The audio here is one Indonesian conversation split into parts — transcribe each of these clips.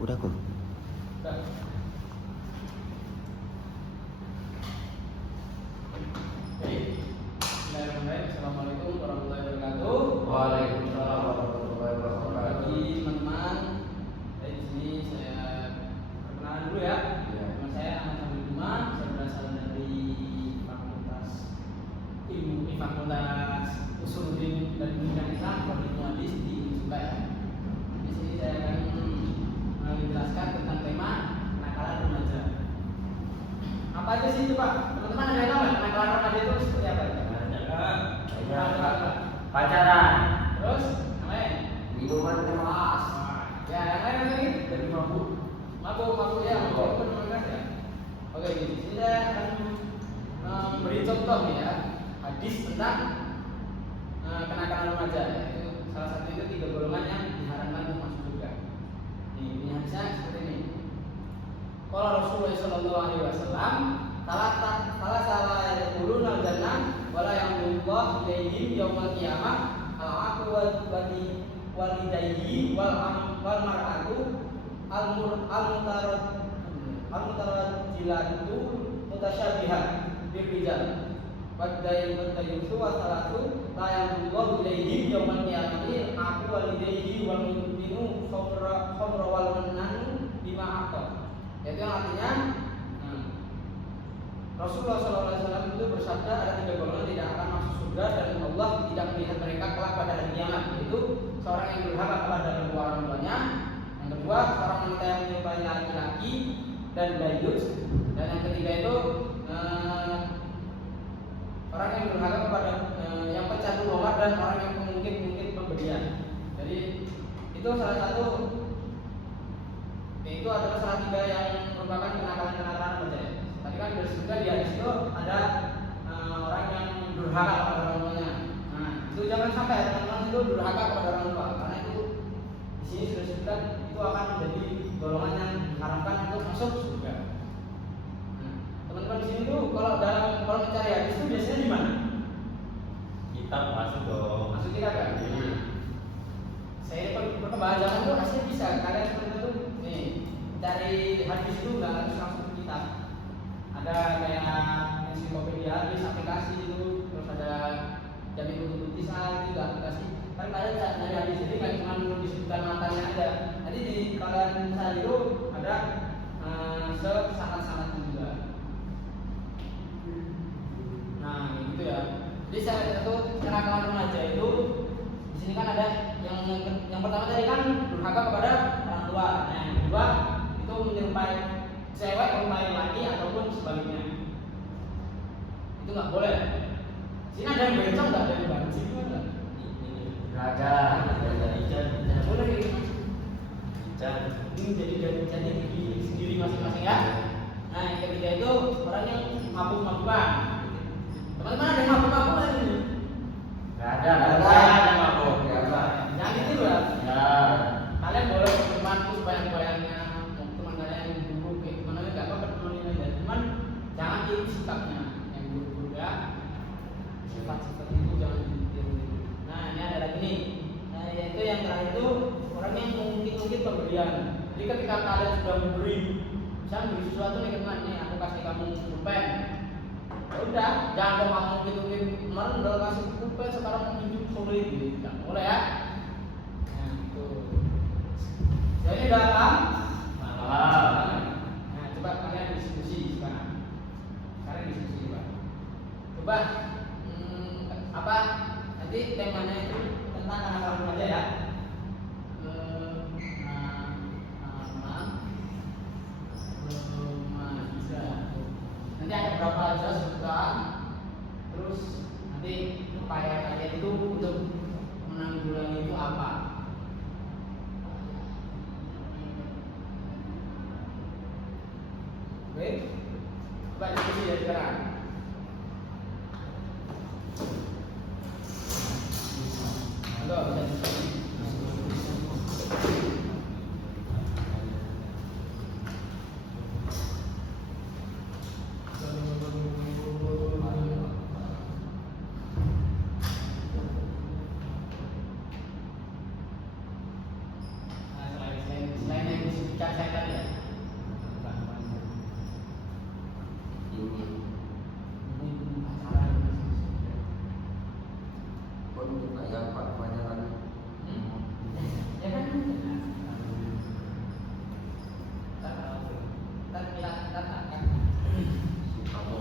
Udah kok. Assalamualaikum warahmatullahi wabarakatuh. Waalaikumsalam warahmatullahi wabarakatuh. Bagi teman-teman, di sini saya perkenalan dulu ya. Nama saya Ahmad Hamid Duma. Saya berasal dari Fakultas Fakultas Usuluddin dan Pendidikan Islam Fakultas Muhandis di Unsuka ya. Di sini saya akan menjelaskan tentang tema kenakalan remaja. Apa aja sih itu Pak? Teman-teman ada yang tahu nggak kenakalan remaja itu seperti apa? Pacaran, Terus yang lain? minuman keras, Ya yang lain lagi? dan mabuk. Mabuk ya, mabuk minuman keras ya. Oke, di sini saya akan memberi contoh nih ya hadis tentang kenakalan remaja. Yaitu salah satu itu 3 golongan yang diharamkan untuk masuk surga. Ini hadisnya seperti ini. Kalau Rasulullah SAW salah yaquluna al-jannah wala yamullah ilaihim yaumal qiyamah al-aqu walidayhi wal mar'atu al-mutarajjilatu mutasyabihat birrijal wadayusu wa salatu la yamullah ilaihim yaumal qiyamati aqu walidayhi wal mu'minu khamra wal mannanu bima aqad. Yaitu yang artinya Rasulullah SAW itu bersabda ada 3 golongan tidak akan masuk surga dan Allah tidak melihat mereka kelak pada hari kiamat, yaitu seorang yang durhaka kepada kedua orang tuanya, yang kedua seorang wanita yang menyerupai laki-laki dan dayus, dan yang ketiga itu orang yang durhaka kepada yang pecandu nomor dan orang yang mengungkit pemberian. Jadi itu salah satu, itu adalah salah 3 yang merupakan kenakalan remaja. Tadi kan disebutkan di hadis itu ada orang yang durhaka kepada orang tuanya. Nah, itu jangan sampai teman-teman itu durhaka kepada orang tua, karena itu di sini sudah disebutkan itu akan menjadi golongan yang diharamkan untuk masuk surga. Nah, teman-teman di sini tuh kalau mencari hadis itu biasanya di mana? Kitab masuk dong. Masuk kitab kan? Nah, saya ini perkembangan zaman tuh asli bisa kalian seperti itu nih cari hadis itu nggak harus langsung ke kitab. Ada kayak ensiklopedia hadis, aplikasi itu, terus ada Jami Kutub Tisal juga aplikasi. Kan kalian bisa cari hadis, jadi nggak cuma disebutkan matanya aja. Jadi di kalian saya itu ada sangat-sangat juga. Nah gitu ya. Jadi saya itu kenakalan remaja itu di sini kan ada yang pertama tadi kan durhaka kepada orang tua. Nah yang kedua itu menyerupai cewek menyerupai laki ataupun sebaliknya. Itu nggak boleh. Sini ada yang bencong nggak, ada yang banci nggak? Ada ijan. Tidak boleh kayak gitu. Ijan. Ini jadi sendiri masing-masing ya. Nah yang ketiga itu orang yang mabuk-mabukan. Teman-teman ada yang mabuk-mabukan nggak ini? Nggak ada mabuk. Jangan gitu ya. Ya. Kalian boleh temanku sebanyak-banyaknya, teman kalian yang buruk kayak gimana nggak apa-apa temenin aja. Cuman jangan iri sikapnya yang buruk-buruk ya. Sifat-sifat itu jangan ditiru. Nah ini ada lagi nih. Nah yaitu yang terakhir itu orang yang mungkin pemberian. Jadi ketika kalian sudah memberi, misalnya beri sesuatu nih teman nih, aku kasih kamu pulpen. Ya udah, jangan dong kamu mungkin kemarin udah kasih pulpen sekarang mau tunjuk sore gitu, nggak boleh ya. Nah itu. Jadi udah paham? Nah coba kalian diskusi sekarang. Sekarang diskusi coba. Coba apa nanti temanya itu tentang anak-anak remaja ya. Nanti ada berapa aja sebutkan. Terus nanti upaya kalian itu untuk menanggulangi itu apa? Oke, coba diskusi ya sekarang. Halo, bisa diskusi. Selain yang disebutkan saya tadi ya. Ini Pacaran. pun juga yang Pak kebanyakan. Ya kan? Ntar kita akan Kamu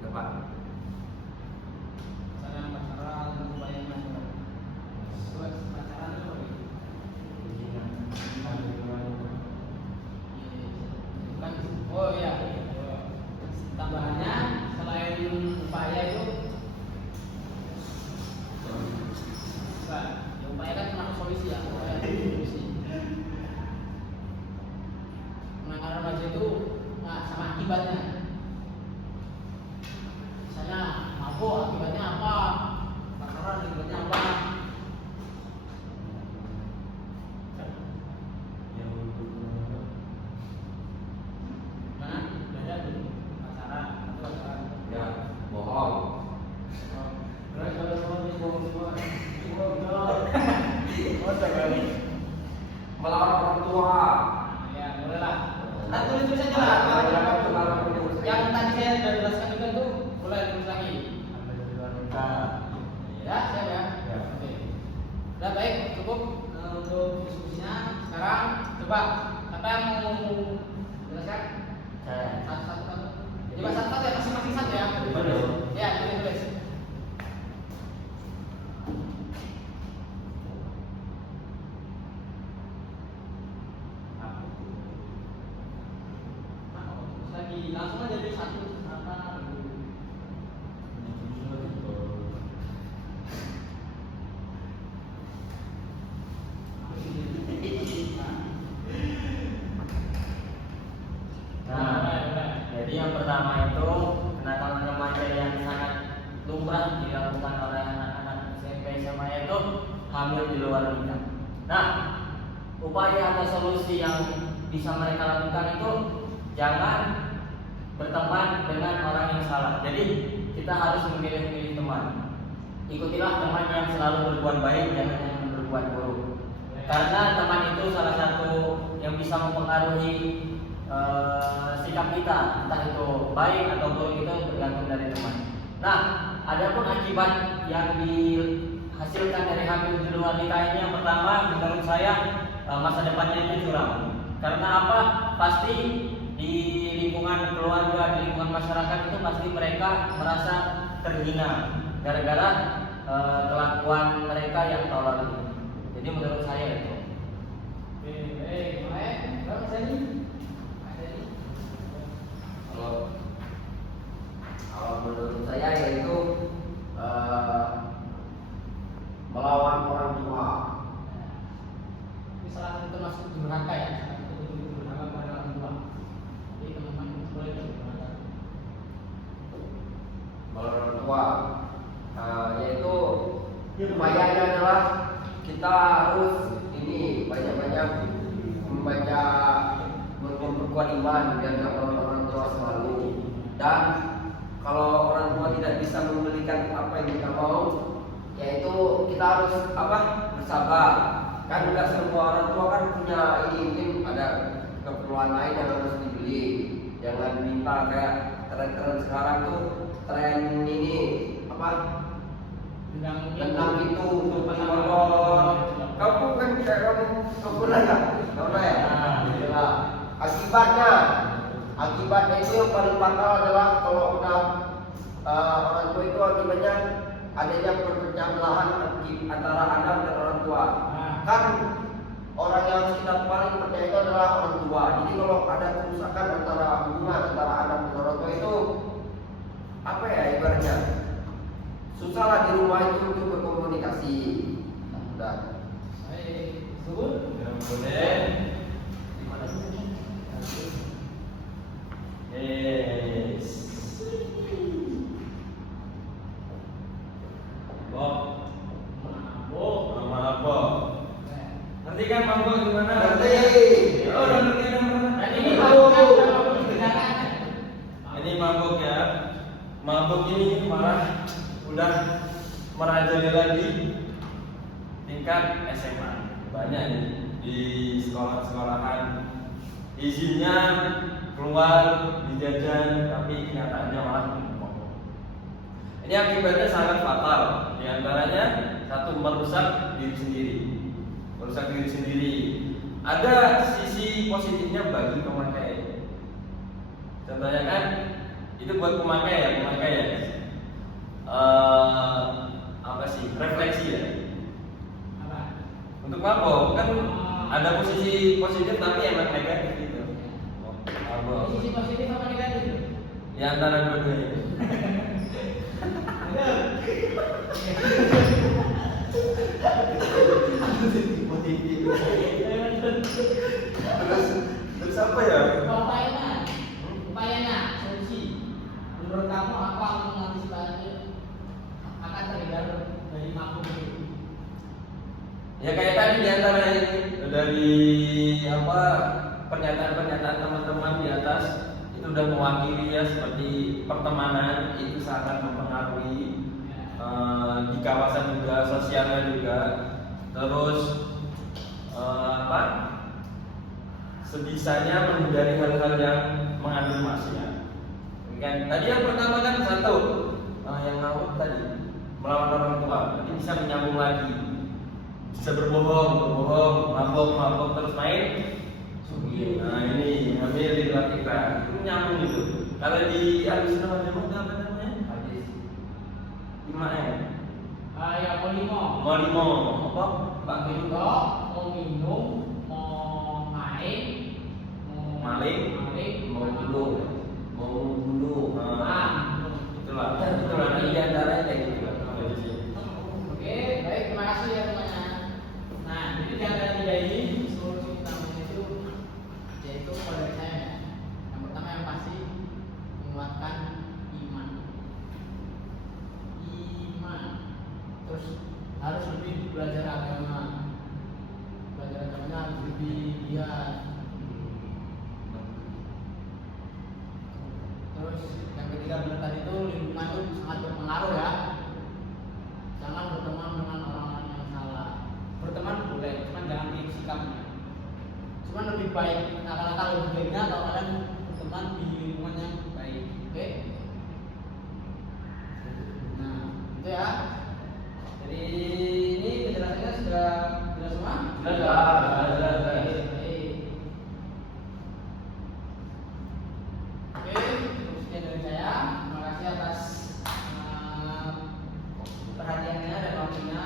depan. Oh iya, tambahannya selain upaya itu, ya upaya kan termasuk solusi ya, upaya itu solusi. Penanganan remaja itu sama akibatnya. Misalnya mabuk akibatnya apa, pacaran akibatnya apa. Mana? Belajar dulu. Pacaran, itu pacaran. Ya, bohong. Terus kalau suami bohong semua, betul. Melawan orang tua. Ya boleh lah. Nah, tulis aja lah. Yang tadi saya sudah jelaskan juga tuh boleh tulis lagi. Ya, siap ya. Ya. Oke. Udah baik, cukup untuk diskusinya. Sekarang coba siapa yang mau jelaskan? Saya. Satu-satu. Coba satu-satu ya, masing-masing satu ya. Betul. Ya, tulis. Lagi langsung aja jadi satu apa dulu. Nah, jadi yang pertama itu kenakalan remaja yang sangat lumrah dilakukan oleh anak-anak SMP SMA itu hamil di luar nikah. Nah, upaya atau solusi yang bisa mereka lakukan itu jangan berteman dengan orang yang salah. Jadi kita harus memilih-milih teman. Ikutilah teman yang selalu berbuat baik, jangan yang berbuat buruk. Karena teman itu salah satu yang bisa mempengaruhi sikap kita, entah itu baik atau buruk itu tergantung dari teman. Nah, adapun akibat yang dihasilkan dari hamil di luar nikah ini yang pertama menurut saya masa depannya itu curam. Karena apa? Pasti di lingkungan keluarga, di lingkungan masyarakat itu pasti mereka merasa terhina gara-gara kelakuan mereka yang tolol. Jadi menurut saya itu. Berapa tadi? Kalau menurut saya yaitu melawan orang tua. Ini salah satu termasuk durhaka ya, salah satu bentuk durhaka pada orang tua. Jadi teman-teman boleh berdurhaka. Melawan orang tua, yaitu upayanya adalah kita harus ini banyak-banyak membaca, memperkuat iman biar nggak melawan orang tua selalu. Dan kalau orang tua tidak bisa memberikan apa yang kita mau, yaitu kita harus bersabar. Kan nggak semua orang tua kan punya ini, mungkin ada keperluan lain yang harus dibeli. Jangan minta kayak tren-tren sekarang tuh, tren ini tentang itu untuk motor. Kamu kan kayak kamu pernah nggak? Pernah ya? Nah, akibatnya itu yang paling fatal adalah kalau udah orang tua itu akibatnya adanya perpecahan belahan antara anak dan orang tua. Kan orang yang harus kita paling percaya itu adalah orang tua. Jadi kalau ada kerusakan antara hubungan antara anak dan orang tua itu apa ya ibaratnya? Susahlah di rumah itu untuk berkomunikasi. Udah. Subur? Boleh. Bob, nama apa? Nanti kan mabuk gimana? Nanti. Oh, udah ngerti udah. Dan ini mabuk kan kalau dibedakan. Ini mabuk ya. Mabuk ini marah udah merajalela di tingkat SMA. Banyak nih di sekolah-sekolahan izinnya keluar dijajan, tapi kenyataannya malah numpuk. Ini akibatnya sangat fatal. Di antaranya satu, merusak diri sendiri. Merusak diri sendiri. Ada sisi positifnya bagi pemakai. Contohnya kan, itu buat pemakai ya. Apa sih? Refleksi ya. Apa? Untuk mabok kan ada posisi positif tapi emang negatif gitu. Mabok. Sisi positif apa negatif? Ya antara dua-duanya. Terus apa ya? Upayanya, solusi. Menurut kamu apa untuk mengantisipasi akan terhindar dari mabuk itu? Ya kayak tadi di antara dari apa pernyataan teman-teman di atas itu udah mewakili ya, seperti pertemanan itu sangat mempengaruhi, di kawasan juga, sosialnya juga. Terus apa sebisanya menghindari hal-hal yang mengandung maksiat. Kan tadi yang pertama kan satu, yang awal tadi melawan orang tua, nanti bisa menyambung lagi, bisa berbohong, mabok terus main. Nah ini hampir dilakukan, itu nyambung itu. Kalau di hadis namanya apa namanya? Hadis 5M. Ya mau Apa? Pak Guru? mau minum, mau main, Maling, Mau dulu. Itulah nanti di antaranya kayak gitu. Oke, baik, terima kasih ya semuanya. Nah, jadi di antara tiga ini solusi utamanya itu yaitu pada saya. Yang pertama yang pasti menguatkan iman. Terus harus lebih belajar agama. Belajar agamanya harus lebih giat. Terus yang ketiga benar tadi itu lingkungan itu sangat berpengaruh ya. Jangan berteman dengan orang-orang yang salah. Berteman boleh, cuman jangan di sikapnya. Cuman lebih baik, akal-akal lebih baiknya kalau kalian berteman di lingkungan yang baik. Oke? Nah, itu ya. Jadi ini penjelasannya sudah jelas semua? Sudah. Baik. Oke, cukup sekian dari saya. Terima kasih atas perhatiannya dan waktunya.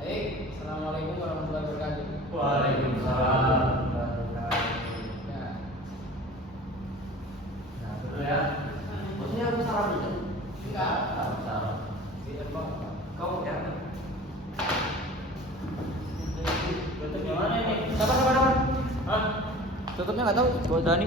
Baik, assalamualaikum warahmatullahi wabarakatuh. Waalaikumsalam. Ya. Nah, betul ya. Maksudnya aku salah dulu. Enggak. Salam. Kau ya? Tutup gimana ini? Sabar. Hah? Tutupnya nggak tahu. Gua Dani.